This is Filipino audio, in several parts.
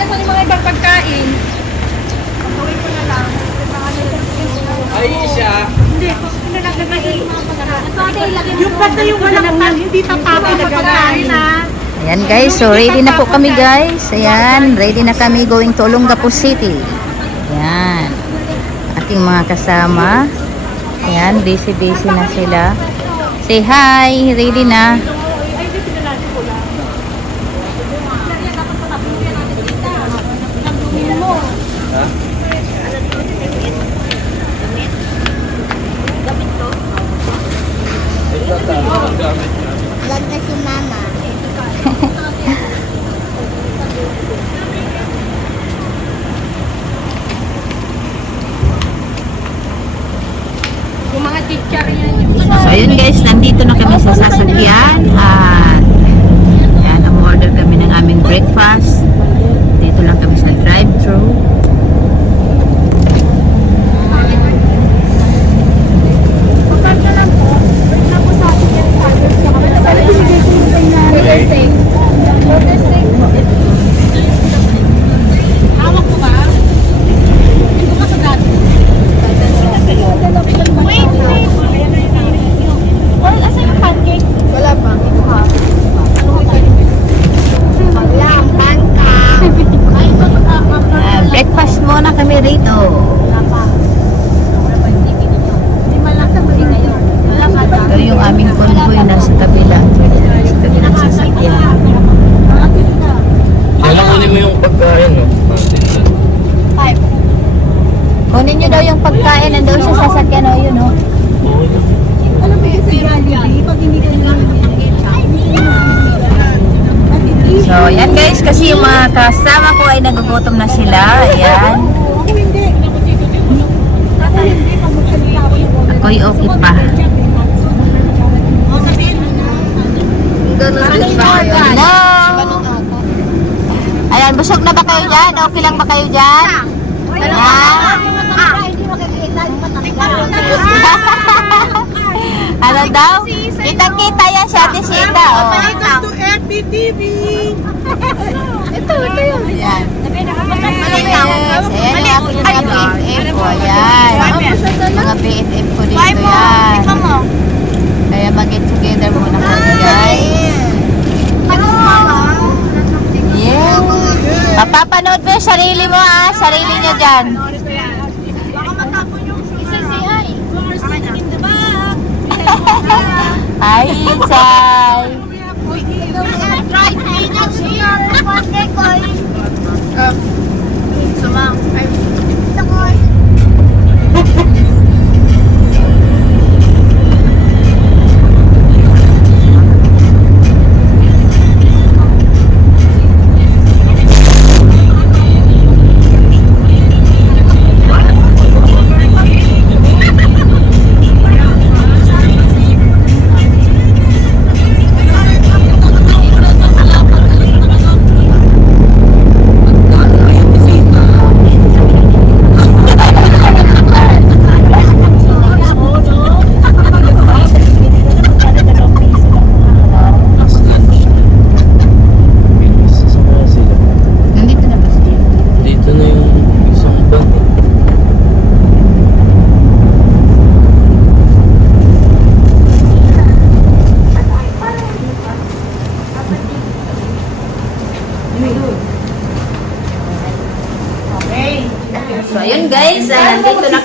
Saan sa mga ibang pagkain? Ay, siya. Yung basta yung walang hindi tatapay na ganahin ha. Ayan guys, so ready na po kami guys. Ayan, ready na kami going to Olongapo City. Ayan. Ating mga kasama. Ayan, busy-busy na sila. Say hi, ready na. Vlog na si Mama. Yung mga teacher yan. So ayun guys, nandito na kami sa sasakyan. At ayan, umorder kami ng aming breakfast. Dito lang kami sa drive-thru. Hawak ko ba? Ito ka sa dati. Wait, wait. Or, asan yung pancake? Wala pa. Ito ha. Wala ang bangka. Ay, ito. ah, ah, ah. Ah, breakfast muna kami rito. Wala pa. Hindi man lang sa bali kayo. Wala ka na. Pero yung aming convoy nasa kabila. Sa kabilang sasakyan. Kailan kunin mo yung pagkain, no? Natin doon. Five. Kunin nyo daw yung pagkain. Nandoon sa sasakyan o yun o. Alam mo yung sa Jollibee, pag hindi ka nila So, yan guys. Kasi yung mga kasama ko ay nagugutom na sila. Ayan. Ako'y okay pa. Hello! Ayan, busog na ba kayo dyan? Okay lang ba kayo dyan? Ayan. Hindi makikita. ano daw? Kitang-kita yan si Ate Sita. Oh. To FPTV. Ito, ito yun. Ayan. Ayan yung aking mga BFF ko. Ayan. Mga BFF ko dito yan. Kaya mag-get together muna kami guys. Yeah. Papapanood mo yung sarili mo ah. Sarili niyo dyan. Hi, Sai. Saan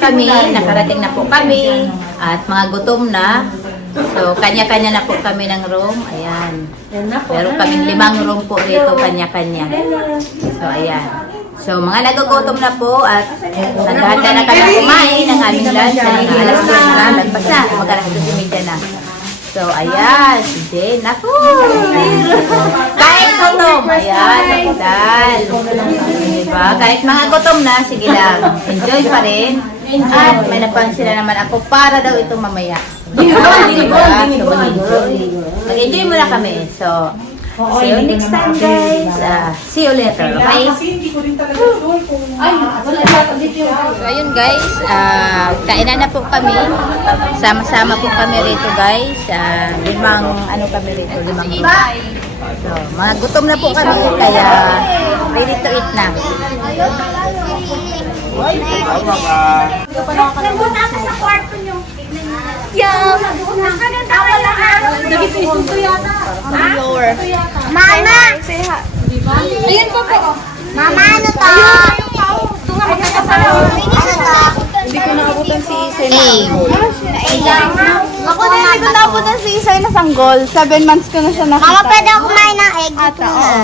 kami, nakarating na po kami, at mga gutom na. So, kanya-kanya na po kami ng room. Ayan. Meron kaming limang room po dito, kanya-kanya. So, ayan. So, mga nagugutom na po at naghahanda na kami kumain ng aming lunch na alas 10 na, lagpas na, mag alas 12 na. So, ayan, si Jen. Naku! Kahit gutom. Ayan, kapital. Diba? Kahit mga gutom na, sige lang. Enjoy pa rin. At may napansin na naman ako para daw ito mamaya. Diba? So, mag-enjoy. Mag-enjoy muna kami. So, see you next time, guys. Ah, see you later, okay? So, ayun guys, ah, kainan na po kami. Sama-sama po kami rito guys. Ah, limang, ano kami rito, limang room. So, mga gutom na po kami, kaya Ready to eat na. Nandun ako sa kwarto niyo. Ha? Mama! Ayan po po. Mama, ano to? Nga magkakasama. Hindi ko naabutan si Isay. Hey. Ako na hindi ko naabutan si Isay na sanggol. Seven months ko na siya nakita. Mama, pwede ako kumain ng egg. Ata, oo.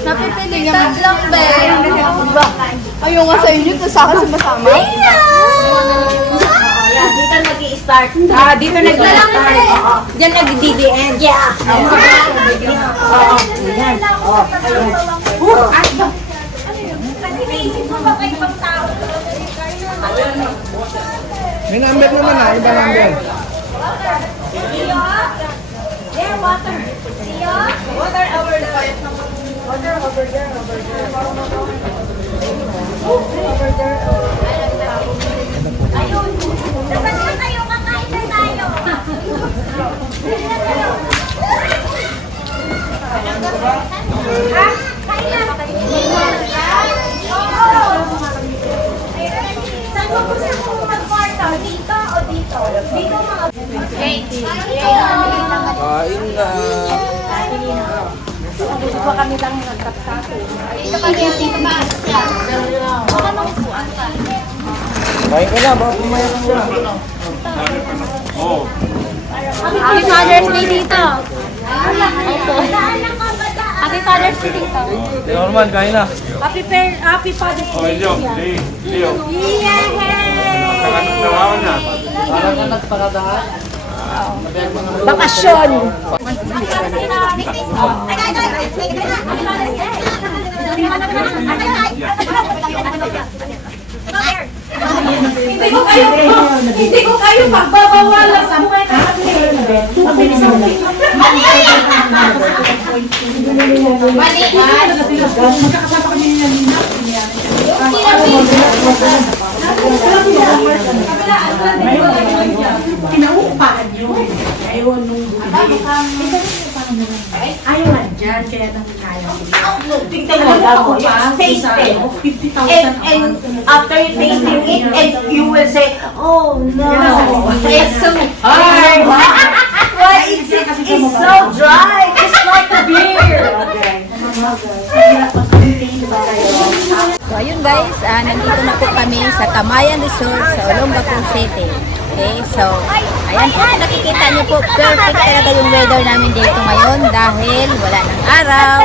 Napipilitan lang, be. Ayaw nga sa inyo, tapos sa akin sumasama. Dito nag-i-start. Ah, dito nag-i-start. Oo. Diyan nag-DDN. Yeah. Kasi naisip mo ba kayo pang tao? May number naman ah. Iba number. Water. Siyo? Water over there. Over there, over there. Over there. Ayun. Dapat na kayo, kakain na. Ah, kain na. Saan mo gusto mag-kwarto? Dito o dito? Dito mga... Okay. Kain na. Kain ka na, baka pumaya ka na. Happy Father's Day dito. Opo. Happy Father's Day dito. Norman, kain na. Happy Happy Father's Day. Leo, Leo, Leo. Yay! Nawawan na. Parang anak paradaan. Bakasyon. Hindi ko kayo, hindi ko kayo pagbabawalan sa buhay natin. Tingnan mo lang po, taste it. And, and after you tasting it, and you will say, oh no, it's so hard. Why it's, it's so dry, it's like a beer. So, ayun guys, ah, nandito na po kami sa Kamayan Resort sa Olongapo City. Okay, so, ayan po, nakikita niyo po, perfect talaga yung weather namin dito ngayon dahil wala ng araw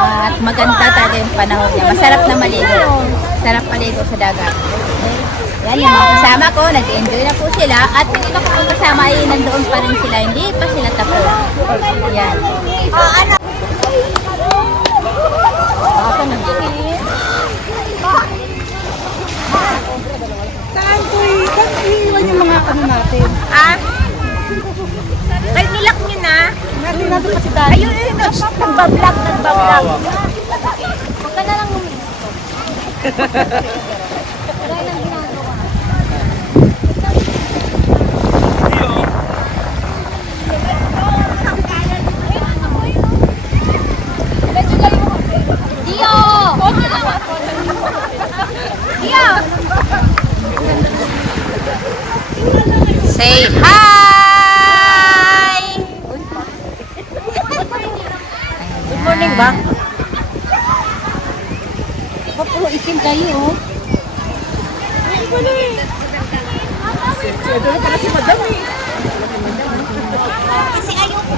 at maganda talaga yung panahon niya. Masarap na maligo. Sarap maligo sa dagat. Okay? Yan, yung mga kasama ko, nag-enjoy na po sila at iba ko pong kasama ay nandoon pa rin sila, hindi pa sila tapos. Yan. Ako na. Saan ko eh? Saan iiwan yung mga ano natin? Ah? Kahit nilak nyo na. Natin natin kasi dahil. Ayun, ayun, nagbablog, nagbablog. Huwag ka na lang huminto. Say hi! Good morning ba? Puro itim kayo, oh. Kasi ayaw ko.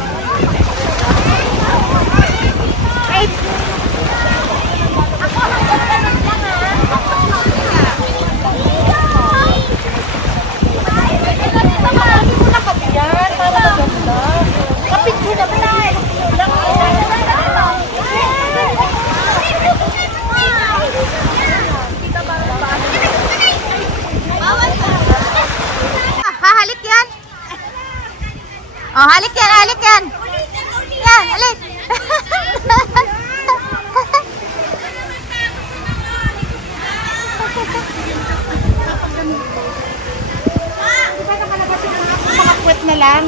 Ako, hanggang ganun lang, ah. Kapit ko na pala. Oh, halik yan, halik yan. Yan, halik. Mga kwet na. Lang.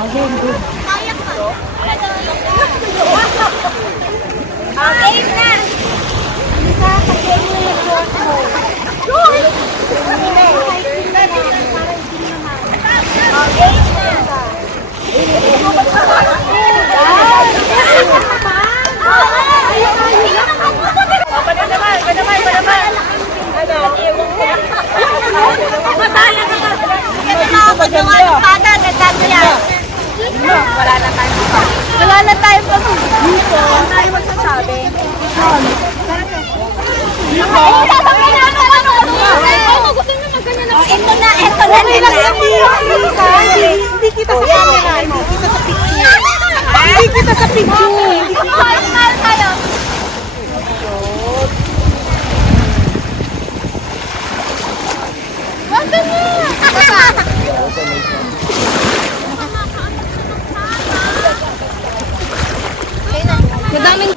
Okay na. Wala na tayong pag-dito. Wala tayong magsasabi. Ito na, ito na. Hindi kita sa camera. Hindi kita sa picture. Hindi kita sa picture. Smile tayo. Madaming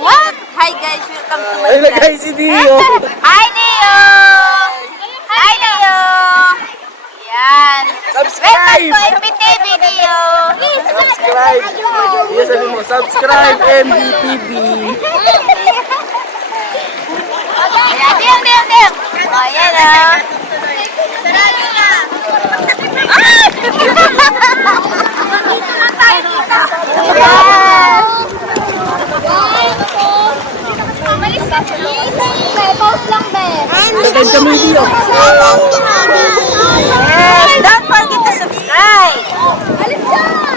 What? Hi guys, welcome to my Ay, lagay si Dio. Hi, Neo! Hi, Neo! Yan. Subscribe! Welcome to MPTV, Neo! Subscribe! Yes, mo, subscribe MBTV. Ayan, diyang, diyang, diyang. O, yan ah. Yes! Lagay kami Dio. Yes! Don't forget to subscribe! Yeah. Yan,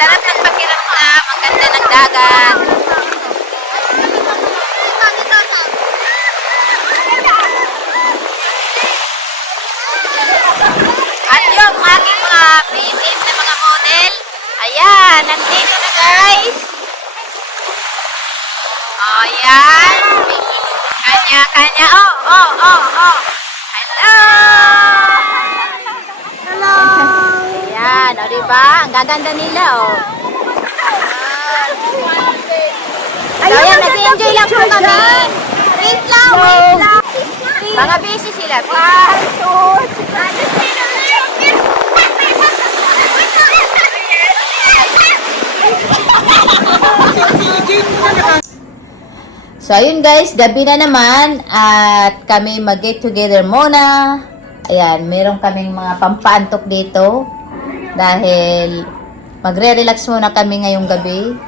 sarap ng pakiramdam, ang ganda ng dagat. At yung aking mga BFF na mga model, ayan, nandito na guys. Oh, yan. Kanya-kanya. Oh, oh, oh, oh. Hello! Hello! Ayan, o diba? Ang gaganda nila, oh. So, ayan, nag-enjoy lang po kami. Wait lang, wait lang. Mga busy sila. One, two, So, ayun guys, gabi na naman at kami mag-get together muna. Ayan, meron kaming mga pampaantok dito dahil magre-relax muna kami ngayong gabi.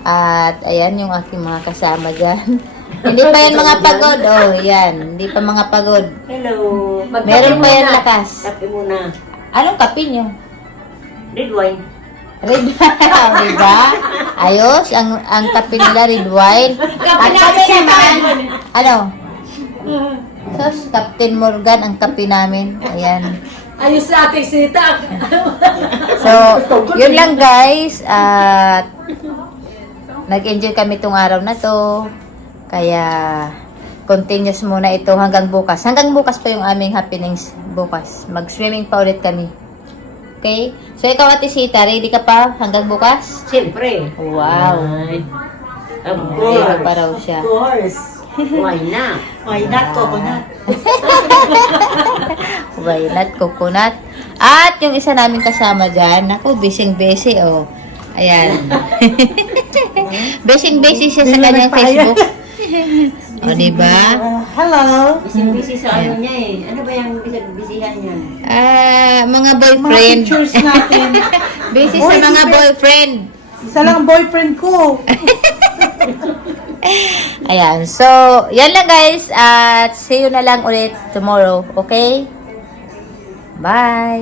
At ayan yung aking mga kasama dyan. hindi pa yan mga pagod. Oh, yan. Hindi pa mga pagod. Hello. Meron pa yan lakas. Kape muna. Anong kape nyo? Red wine. Red wine, di ba? Ayos, ang, ang kape nila red wine. At kami naman, ano? Sos, Captain Morgan ang kape namin. Ayan. Ayos sa ating sita. So, yun lang guys. At nag-enjoy kami tong araw na to. Kaya continuous muna ito hanggang bukas. Hanggang bukas pa yung aming happenings bukas. Mag-swimming pa ulit kami. Okay? So, ikaw Ate Sita, ready ka pa hanggang bukas? Siyempre. Wow. Ay. Of Ready course. pa raw siya. Of course. Why not? Why not coconut? Violet coconut. At yung isa namin kasama dyan, ako, busy-busy, oh. Ayan. busy-busy siya sa kanyang Facebook. O, diba? hello. Busy-busy sa ano niya eh. Ano ba yung busy-busyhan niya? Ah, mga boyfriend. Pictures natin. busy sa mga boyfriend. Isa lang ang boyfriend ko. Ayan. So, yan lang guys. At see you na lang ulit tomorrow. Okay? Bye!